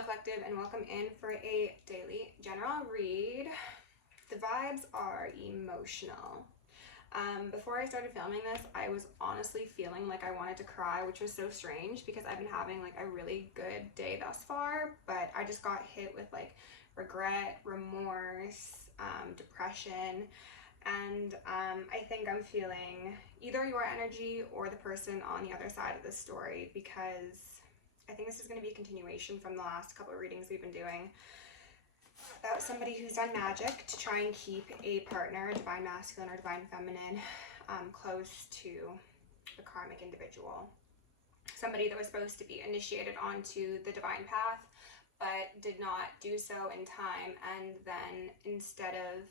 Hello Collective, and welcome in for a daily general read. The vibes are emotional. Before I started filming this, I was honestly feeling like I wanted to cry, which was so strange because I've been having like a really good day thus far, but I just got hit with like regret, remorse, depression, and I think I'm feeling either your energy or the person on the other side of this story, because I think this is going to be a continuation from the last couple of readings we've been doing about somebody who's done magic to try and keep a partner, divine masculine or divine feminine, close to the karmic individual. Somebody that was supposed to be initiated onto the divine path, but did not do so in time, and then instead of,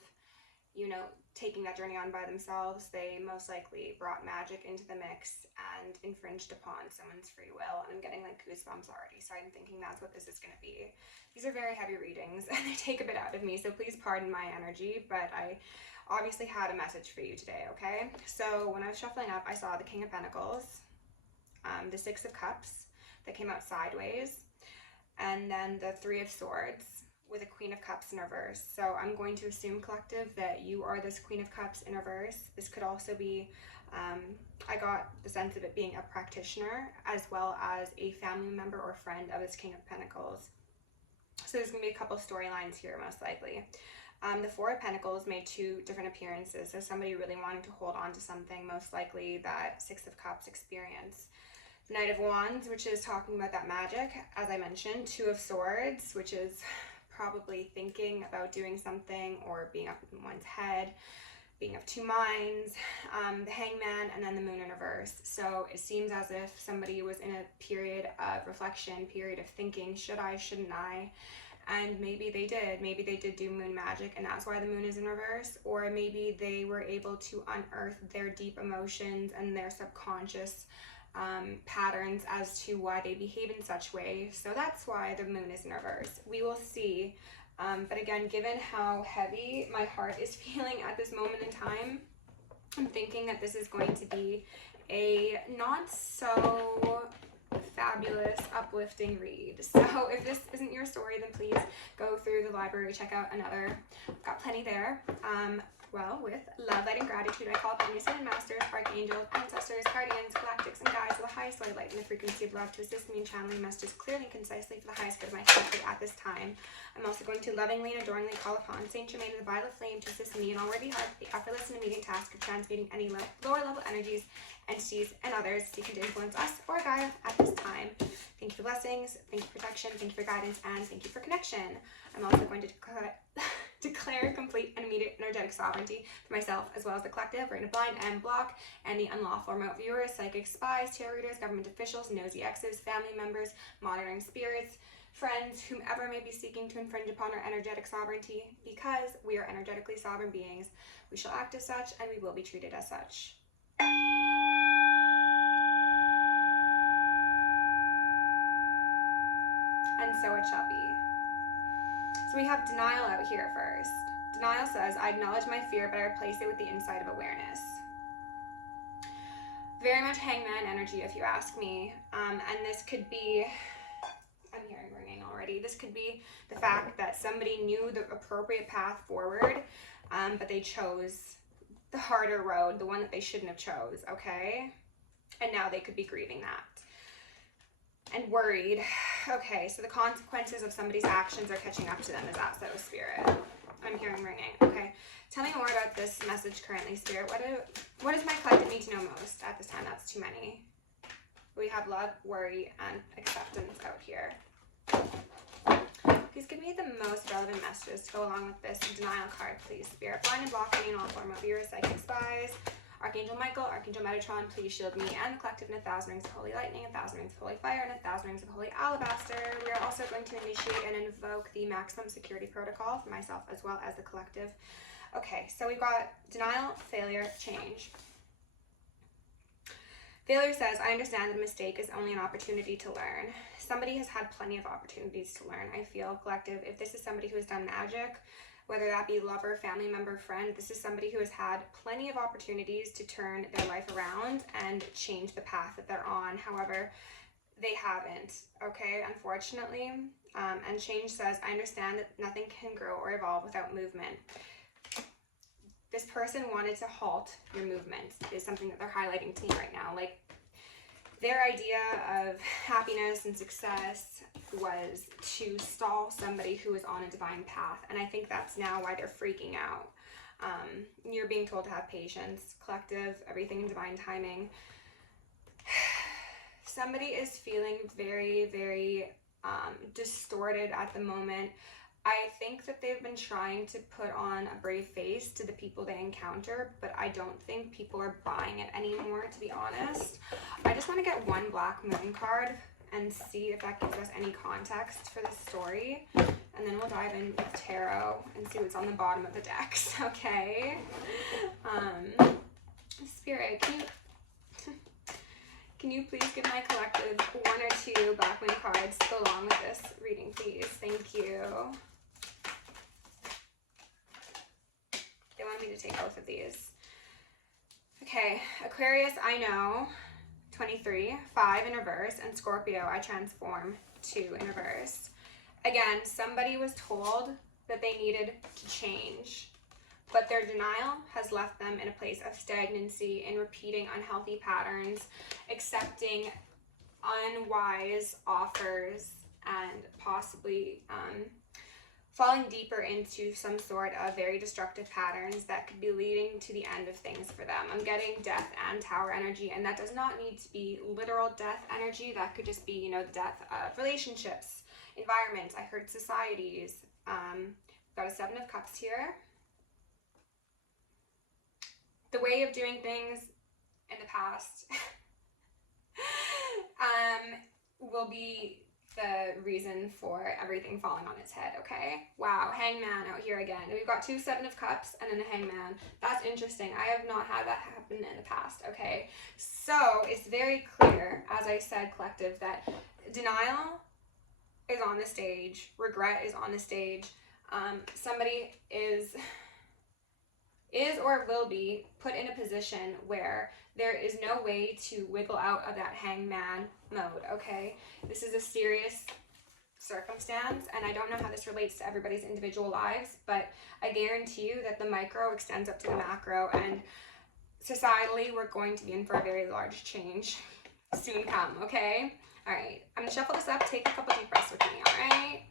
taking that journey on by themselves, they most likely brought magic into the mix and infringed upon someone's free will. And I'm getting like goosebumps already, so I'm thinking that's what this is going to be. These are very heavy readings and they take a bit out of me, so please pardon my energy, but I obviously had a message for you today, okay? So when I was shuffling up, I saw the King of Pentacles, the Six of Cups that came out sideways, and then the Three of Swords with a Queen of Cups in reverse. So I'm going to assume, collective, that you are this Queen of Cups in reverse. This could also be, I got the sense of it being a practitioner as well as a family member or friend of this King of Pentacles. So there's going to be a couple storylines here, most likely. The Four of Pentacles made two different appearances. So somebody really wanting to hold on to something, most likely that Six of Cups experience. Knight of Wands, which is talking about that magic, as I mentioned. Two of Swords, which is probably thinking about doing something or being up in one's head, being of two minds, the Hangman, and then the Moon in reverse. So it seems as if somebody was in a period of reflection, period of thinking, should I, shouldn't I? And maybe they did do moon magic, and that's why the moon is in reverse. Or maybe they were able to unearth their deep emotions and their subconscious patterns as to why they behave in such way. So that's why the moon is in reverse. We will see. But again, given how heavy my heart is feeling at this moment in time, I'm thinking that this is going to be a not so fabulous, uplifting read. So if this isn't your story, then please go through the library, check out another. I've got plenty there. Well, with love, light, and gratitude, I call upon your ascended masters, archangels, ancestors, guardians, galactics, and guides of the highest light and the frequency of love to assist me in channeling messages clearly and concisely for the highest good of my collective at this time. I'm also going to lovingly and adoringly call upon Saint Germain of the Violet Flame to assist me in already hard, the effortless and immediate task of transmuting any lower level energies, entities, and others seeking to influence us or Gaia at this time. Thank you for blessings, thank you for protection, thank you for guidance, and thank you for connection. I'm also going to declare complete and immediate energetic sovereignty for myself as well as the collective. We're going to blind and block any unlawful remote viewers, psychic spies, tarot readers, government officials, nosy exes, family members, monitoring spirits, friends, whomever may be seeking to infringe upon our energetic sovereignty. Because we are energetically sovereign beings, we shall act as such and we will be treated as such. And so it shall be. So we have denial out here first. Denial says, I acknowledge my fear, but I replace it with the insight of awareness. Very much Hangman energy, if you ask me. And this could be, I'm hearing ringing already. This could be the fact that somebody knew the appropriate path forward, but they chose the harder road, the one that they shouldn't have chose, okay? And now they could be grieving that. And worried. Okay, so the consequences of somebody's actions are catching up to them. Is that so, Spirit? I'm hearing ringing. Okay, tell me more about this message currently, Spirit. What does my collective need to know most at this time? That's too many. We have love, worry, and acceptance out here. Please give me the most relevant messages to go along with this denial card, please, Spirit. Blind and block any and all form of viewers, psychic spies. Archangel Michael, Archangel Metatron, please shield me and the collective in 1,000 rings of holy lightning, 1,000 rings of holy fire, and 1,000 rings of holy alabaster. We are also going to initiate and invoke the maximum security protocol for myself as well as the collective. Okay, so we've got denial, failure, change. Failure says, I understand that a mistake is only an opportunity to learn. Somebody has had plenty of opportunities to learn, I feel, collective. If this is somebody who has done magic, whether that be lover, family member, friend, this is somebody who has had plenty of opportunities to turn their life around and change the path that they're on. However, they haven't, okay, unfortunately. And change says, I understand that nothing can grow or evolve without movement. This person wanted to halt your movement is something that they're highlighting to me right now. Like, their idea of happiness and success was to stall somebody who is on a divine path. And I think that's now why they're freaking out. You're being told to have patience, collective, everything in divine timing. Somebody is feeling very, very distorted at the moment. I think that they've been trying to put on a brave face to the people they encounter, but I don't think people are buying it anymore, to be honest. I just want to get one Black Moon card and see if that gives us any context for this story. And then we'll dive in with tarot and see what's on the bottom of the decks, okay? Spirit, can you please give my collective one or two Black Moon cards to go along with this reading, please? Thank you. They want me to take both of these. Okay, Aquarius, I know, 23, 5 in reverse, and Scorpio, I transform, 2 in reverse. Again, somebody was told that they needed to change, but their denial has left them in a place of stagnancy in repeating unhealthy patterns, accepting unwise offers, and possibly falling deeper into some sort of very destructive patterns that could be leading to the end of things for them. I'm getting death and tower energy, and that does not need to be literal death energy. That could just be, you know, the death of relationships, environments. I heard societies. Got a 7 of Cups here. The way of doing things in the past will be the reason for everything falling on its head, okay? Wow, Hangman out here again. We've got 2 7 of Cups and then a Hangman. That's interesting. I have not had that happen in the past, okay? So it's very clear, as I said, collective, that denial is on the stage. Regret is on the stage. Somebody is or will be put in a position where there is no way to wiggle out of that hangman mode, okay? This is a serious circumstance, and I don't know how this relates to everybody's individual lives, but I guarantee you that the micro extends up to the macro, and societally, we're going to be in for a very large change soon come, okay? All right, I'm gonna shuffle this up, take a couple deep breaths with me, all right?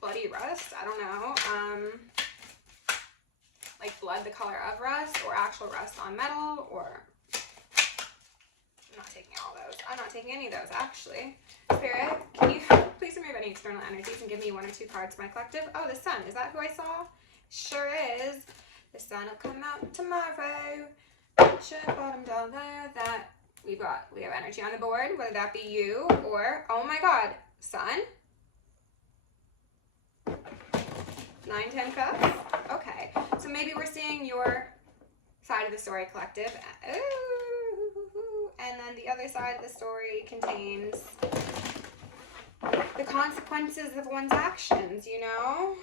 Bloody rust, I don't know, like blood the color of rust, or actual rust on metal, or I'm not taking all those. I'm not taking any of those, actually. Spirit, can you please remove any external energies and give me 1 or 2 cards for my collective? Oh, the sun, is that who I saw? Sure is. The sun will come out tomorrow. Should bottom down there. That we have energy on the board, whether that be you or, oh my god, sun. 9, 10 Cups. Okay, so maybe we're seeing your side of the story, collective. Ooh, and then the other side of the story contains the consequences of one's actions, you know?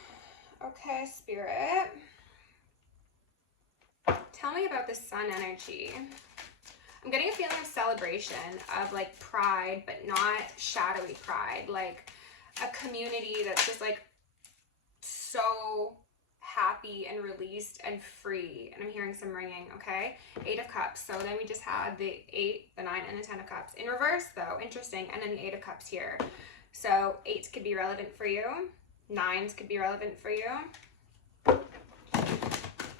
Okay, Spirit. Tell me about the sun energy. I'm getting a feeling of celebration, of like pride, but not shadowy pride. Like a community that's just like so happy and released and free. And I'm hearing some ringing, okay? 8 of Cups. So then we just had the 8, the 9, and the 10 of Cups. In reverse, though. Interesting. And then the 8 of Cups here. So 8s could be relevant for you. 9s could be relevant for you.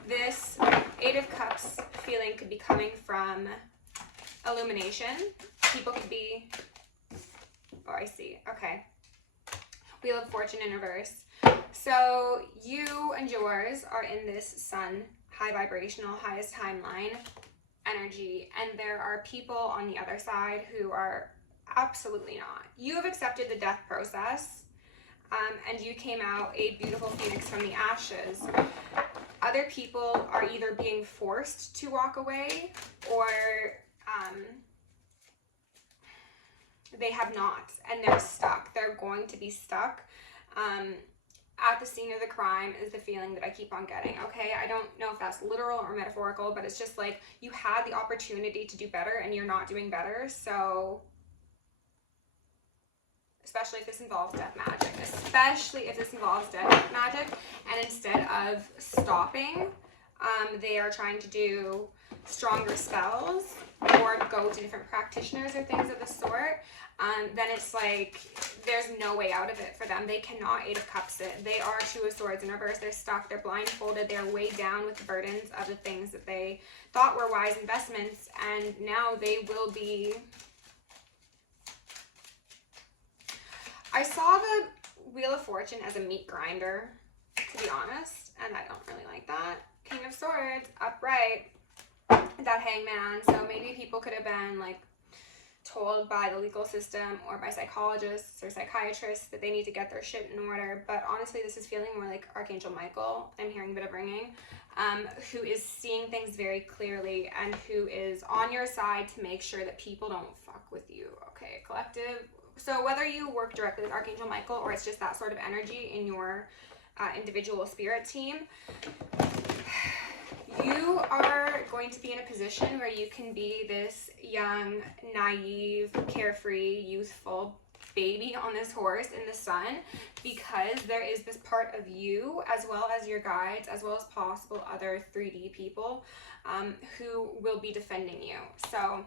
This 8 of Cups feeling could be coming from illumination. People could be... Oh, I see. Okay. Wheel of Fortune in reverse. So you and yours are in this sun, high vibrational, highest timeline. energy, and there are people on the other side who are absolutely not. You have accepted the death process, and you came out a beautiful phoenix from the ashes. Other people are either being forced to walk away, or they have not, and they're stuck. They're going to be stuck. At the scene of the crime is the feeling that I keep on getting, okay? I don't know if that's literal or metaphorical, but it's just like you had the opportunity to do better and you're not doing better. So, especially if this involves death magic, and instead of stopping, they are trying to do stronger spells or go to different practitioners or things of the sort. Then it's like there's no way out of it for them. They cannot Eight of Cups it. They are Two of Swords in reverse. They're stuck. They're blindfolded. They're weighed down with the burdens of the things that they thought were wise investments, and now they will be... I saw the Wheel of Fortune as a meat grinder, to be honest, and I don't really like that. King of Swords, upright, that Hangman. So maybe people could have been like told by the legal system or by psychologists or psychiatrists that they need to get their shit in order. But honestly, this is feeling more like Archangel Michael. I'm hearing a bit of ringing, who is seeing things very clearly and who is on your side to make sure that people don't fuck with you. Okay, collective. So whether you work directly with Archangel Michael or it's just that sort of energy in your individual spirit team, you are going to be in a position where you can be this young, naive, carefree, youthful baby on this horse in the sun, because there is this part of you, as well as your guides, as well as possible other 3D people who will be defending you. So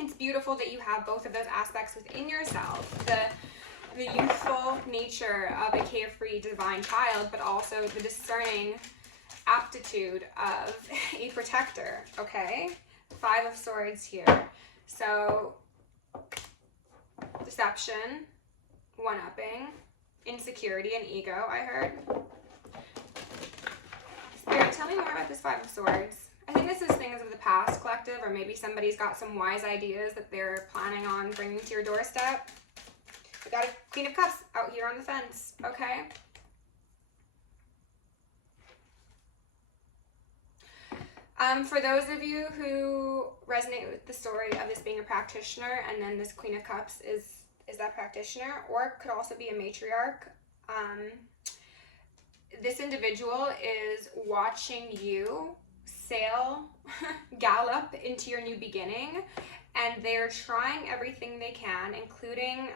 it's beautiful that you have both of those aspects within yourself. The youthful nature of a carefree divine child, but also the discerning aptitude of a protector, okay? Five of Swords here. So, deception, one-upping, insecurity, and ego, I heard. Spirit, tell me more about this Five of Swords. I think this is things of the past, collective, or maybe somebody's got some wise ideas that they're planning on bringing to your doorstep. We got a Queen of Cups out here on the fence, okay? For those of you who resonate with the story of this being a practitioner, and then this Queen of Cups is that practitioner, or it could also be a matriarch, this individual is watching you sail, gallop into your new beginning, and they're trying everything they can, including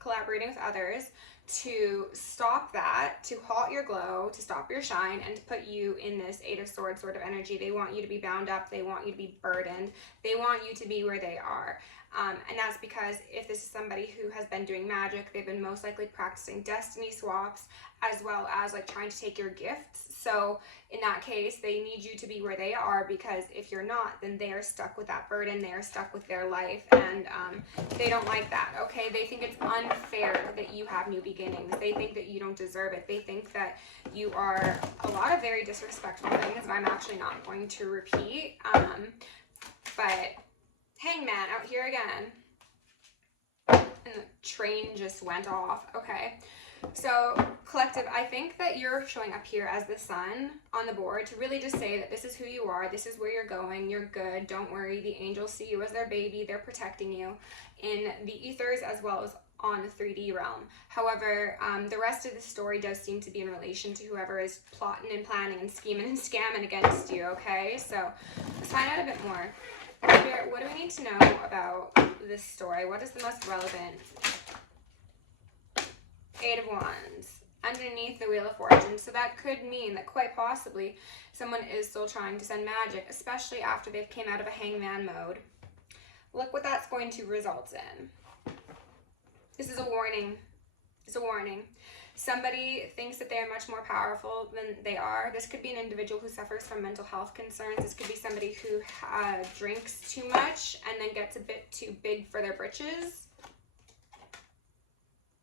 collaborating with others, to stop that, to halt your glow, to stop your shine, and to put you in this Eight of Swords sort of energy. They want you to be bound up. They want you to be burdened. They want you to be where they are. And that's because if this is somebody who has been doing magic, they've been most likely practicing destiny swaps, as well as like trying to take your gifts. So in that case, they need you to be where they are, because if you're not, then they are stuck with that burden. They are stuck with their life, and they don't like that, okay? They think it's unfair that you have new beginnings. They think that you don't deserve it. They think that you are a lot of very disrespectful things that I'm actually not going to repeat. But Hangman out here again. And the train just went off, okay? So, collective, I think that you're showing up here as the sun on the board to really just say that this is who you are, this is where you're going, you're good, don't worry. The angels see you as their baby, they're protecting you in the ethers as well as on the 3D realm. However, the rest of the story does seem to be in relation to whoever is plotting and planning and scheming and scamming against you, okay? So, let's find out a bit more. Spirit, what do we need to know about this story? What is the most relevant? Eight of Wands underneath the Wheel of Fortune. So that could mean that quite possibly someone is still trying to send magic, especially after they've came out of a hangman mode. Look what that's going to result in. This is a warning. It's a warning. Somebody thinks that they're much more powerful than they are. This could be an individual who suffers from mental health concerns. This could be somebody who drinks too much and then gets a bit too big for their britches.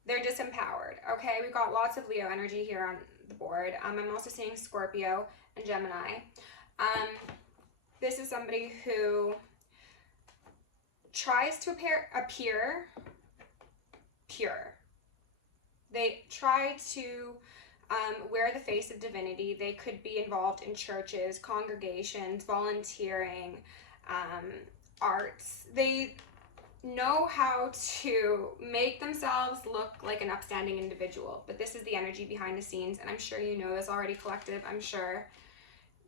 They're disempowered, okay? We've got lots of Leo energy here on the board. I'm also seeing Scorpio and Gemini. This is somebody who tries to appear pure. They try to wear the face of divinity. They could be involved in churches, congregations, volunteering, arts. They know how to make themselves look like an upstanding individual, but this is the energy behind the scenes, and I'm sure you know this already, collective. I'm sure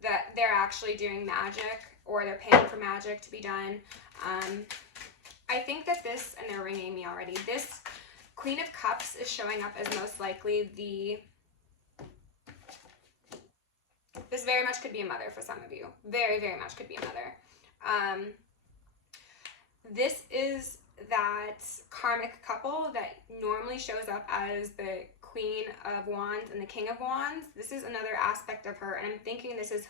that they're actually doing magic, or they're paying for magic to be done. I think that this, and they're ringing me already, this Queen of Cups is showing up as most likely this very much could be a mother for some of you. Very, very much could be a mother. This is that karmic couple that normally shows up as the Queen of Wands and the King of Wands. This is another aspect of her, and I'm thinking this is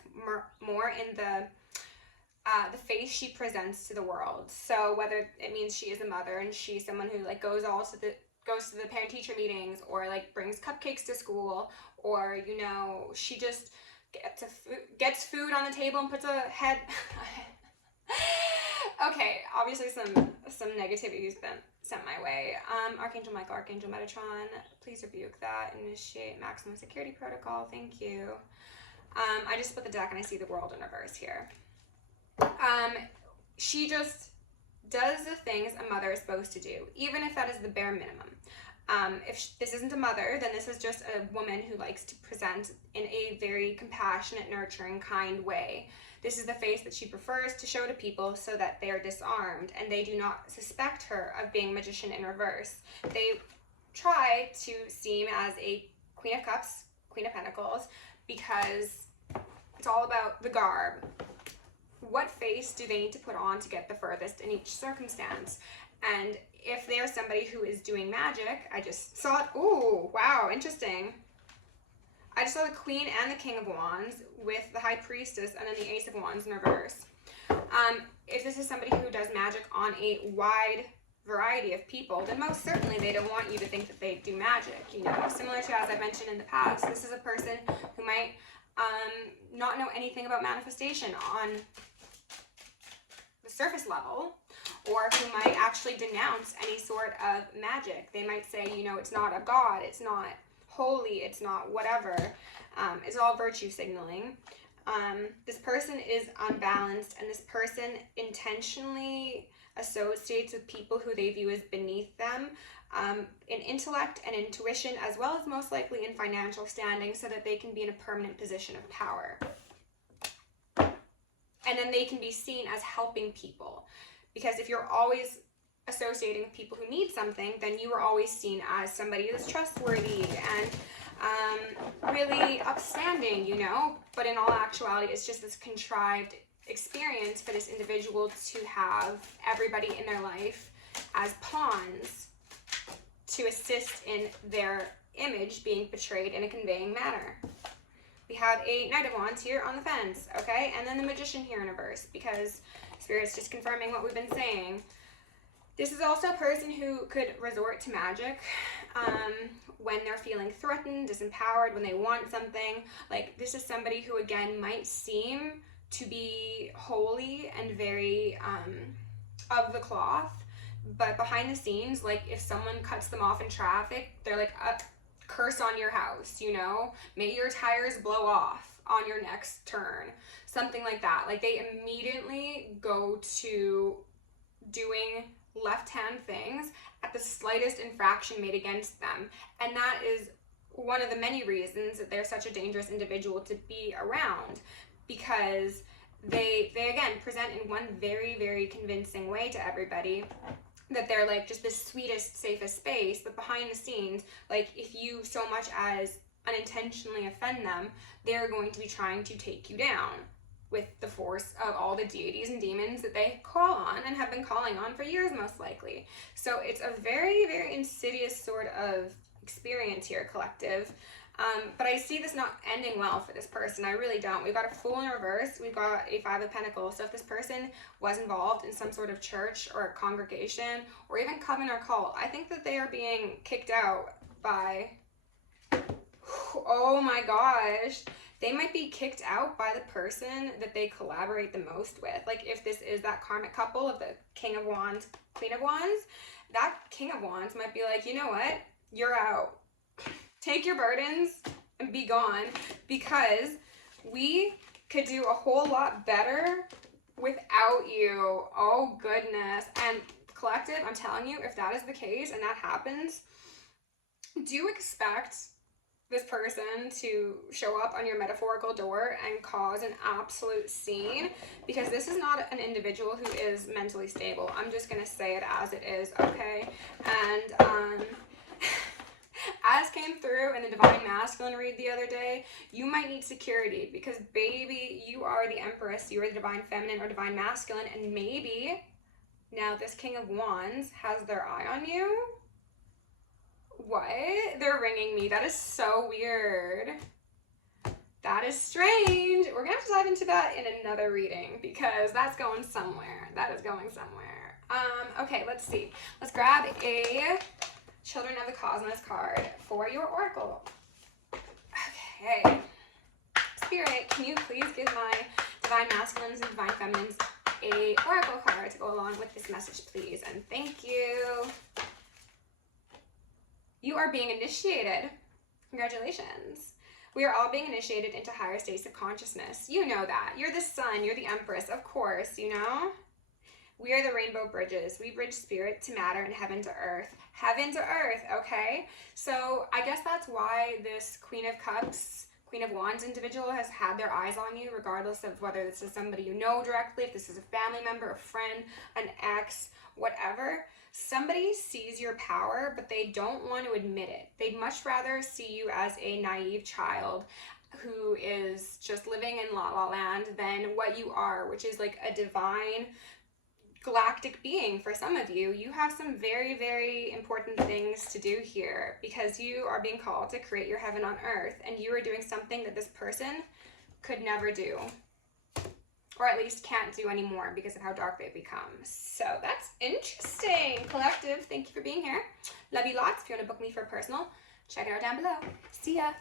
more in the face she presents to the world. So whether it means she is a mother and she's someone who like goes to the parent-teacher meetings, or like brings cupcakes to school, or you know, she just gets food on the table and puts a head. Okay, obviously some negativity has been sent my way. Archangel Michael, Archangel Metatron, please rebuke that. Initiate maximum security protocol. Thank you. I just split the deck and I see the world in reverse here. She just does the things a mother is supposed to do, even if that is the bare minimum. If this isn't a mother, then this is just a woman who likes to present in a very compassionate, nurturing, kind way. This is the face that she prefers to show to people so that they are disarmed and they do not suspect her of being magician in reverse. They try to seem as a Queen of Cups, Queen of Pentacles, because it's all about the garb. What face do they need to put on to get the furthest in each circumstance? And if they're somebody who is doing magic, I just saw it. Ooh, wow, interesting. I just saw the Queen and the King of Wands with the High Priestess and then the Ace of Wands in reverse. If this is somebody who does magic on a wide variety of people, then most certainly they don't want you to think that they do magic. You know, similar to, as I mentioned in the past, this is a person who might not know anything about manifestation on the surface level, or who might actually denounce any sort of magic. They might say, you know, it's not a god, it's not holy, it's not whatever. It's all virtue signaling. This person is unbalanced, and this person intentionally associates with people who they view as beneath them in intellect and intuition, as well as most likely in financial standing, so that they can be in a permanent position of power. And then they can be seen as helping people. Because if you're always associating with people who need something, then you are always seen as somebody that's trustworthy and really upstanding, you know? But in all actuality, it's just this contrived experience for this individual to have everybody in their life as pawns to assist in their image being portrayed in a conveying manner. We have a Knight of Wands here on the fence, okay? And then the Magician here in reverse, because Spirit's just confirming what we've been saying. This is also a person who could resort to magic when they're feeling threatened, disempowered, when they want something. Like, this is somebody who, again, might seem to be holy and very of the cloth, but behind the scenes, like, if someone cuts them off in traffic, they're like, curse on your house, you know? May your tires blow off on your next turn. Something like that. Like, they immediately go to doing left-hand things at the slightest infraction made against them. And that is one of the many reasons that they're such a dangerous individual to be around, because they again present in one very, very convincing way to everybody that they're like just the sweetest, safest space, but behind the scenes, like, if you so much as unintentionally offend them, they're going to be trying to take you down with the force of all the deities and demons that they call on and have been calling on for years, most likely. So it's a very, very insidious sort of experience here, collective. But I see this not ending well for this person. I really don't. We've got a Fool in reverse. We've got a Five of Pentacles. So if this person was involved in some sort of church or congregation or even coven or cult, I think that they are being kicked out by, oh my gosh, they might be kicked out by the person that they collaborate the most with. Like if this is that karmic couple of the King of Wands, Queen of Wands, that King of Wands might be like, you know what? You're out. Take your burdens and be gone, because we could do a whole lot better without you. Oh goodness. And collective, I'm telling you, if that is the case and that happens, do expect this person to show up on your metaphorical door and cause an absolute scene, because this is not an individual who is mentally stable. I'm just gonna say it as it is, okay? And as came through in the Divine Masculine read the other day, you might need security, because baby, you are the Empress, you are the Divine Feminine or Divine Masculine, and maybe now this King of Wands has their eye on you. What? They're ringing me. That is so weird. That is strange. We're gonna have to dive into that in another reading, because that's going somewhere. That is going somewhere. Okay, let's see. Let's grab a Children of the Cosmos card for your oracle. Okay. Spirit, can you please give my Divine Masculines and Divine Feminines a oracle card to go along with this message, please? And thank you. You are being initiated. Congratulations. We are all being initiated into higher states of consciousness. You know that. You're the sun. You're the Empress. Of course, you know? We are the rainbow bridges. We bridge spirit to matter and heaven to earth. Heaven to earth, okay? So I guess that's why this Queen of Cups, Queen of Wands individual has had their eyes on you, regardless of whether this is somebody you know directly, if this is a family member, a friend, an ex, whatever. Somebody sees your power, but they don't want to admit it. They'd much rather see you as a naive child who is just living in La La Land than what you are, which is like a divine galactic being. For some of you, you have some very, very important things to do here, because you are being called to create your heaven on earth, and you are doing something that this person could never do, or at least can't do anymore because of how dark they've become. So that's interesting. Collective, thank you for being here. Love you lots. If you want to book me for a personal, check it out down below. See ya.